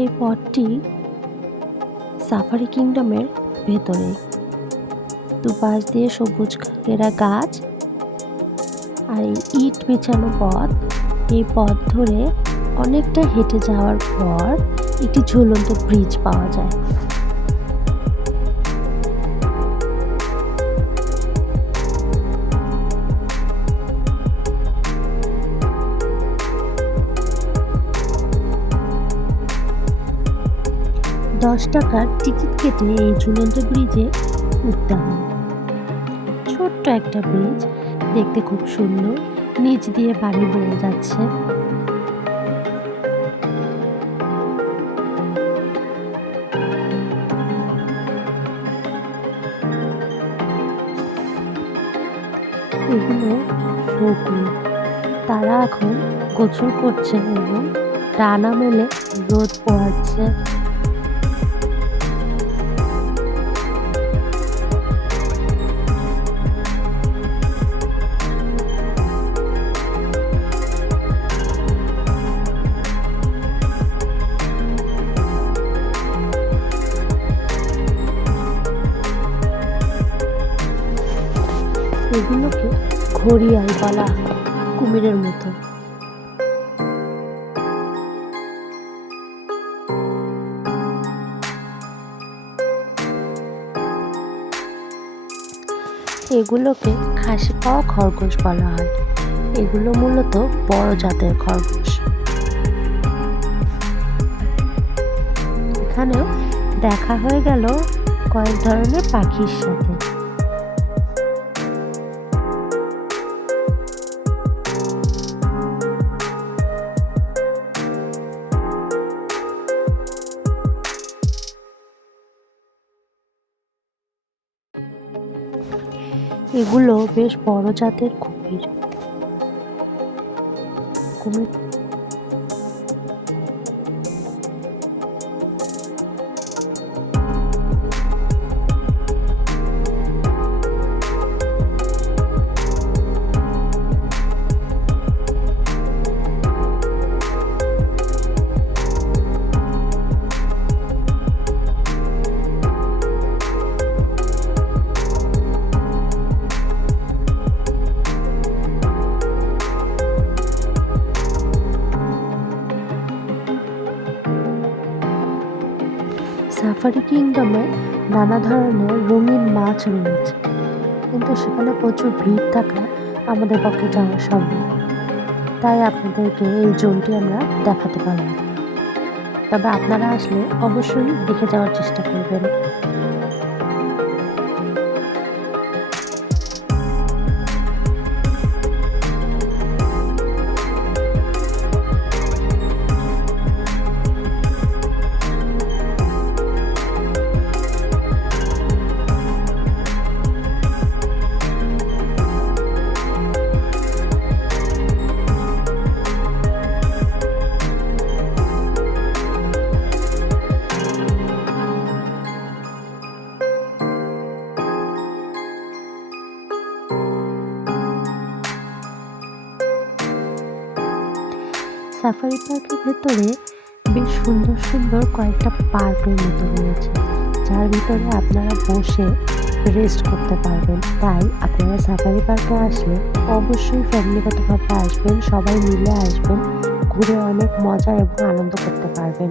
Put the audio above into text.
এই পথটি সাফারি কিংডমের ভেতরে। দুপাশ দিয়ে সবুজ ঘেরা গাছ আর এই ইট বিছানো পথ। এই পথ ধরে অনেকটা হেঁটে যাওয়ার পর একটি ঝুলন্ত ব্রিজ পাওয়া যায়। ৳10 টিকিট কেটে এই ঝুলন্ত ব্রিজে উঠতে হয়। ছোট্ট একটা ব্রিজ, দেখতে খুব সুন্দর, নিচ দিয়ে পানি বয়ে যাচ্ছে। এগুলো শকুন, তারা এখন গোসল করছে এবং ডানা মেলে রোদ পোহাচ্ছে। এগুলোকে ঘড়িয়াল বলা হয়, কুমিরের মতো। এগুলোকে খাসি পাওয়া খরগোশ বলা হয়। এগুলো মূলত বড় জাতের খরগোশ। এখানেও দেখা হয়ে গেল কয়েক ধরনের পাখির সাথে। এগুলো বেশ বড় জাতের কুমির। সাফারি কিংডমে নানা ধরনের রঙিন মাছ রয়েছে, কিন্তু সেখানে প্রচুর ভিড় থাকায় আমাদের পক্ষে যাওয়া সম্ভব। তাই আপনাদেরকে এই জোনটি আমরা দেখাতে পারলাম। তবে আপনারা আসলে অবশ্যই দেখে যাওয়ার চেষ্টা করবেন। সাফারি পার্কের ভেতরে বেশ সুন্দর সুন্দর কয়েকটা পার্কের মতো রয়েছে, যার ভিতরে আপনারা বসে রেস্ট করতে পারবেন। তাই আপনারা সাফারি পার্কে আসলে অবশ্যই ফ্যামিলিগতভাবে আসবেন, সবাই মিলে আসবেন, ঘুরে অনেক মজা এবং আনন্দ করতে পারবেন।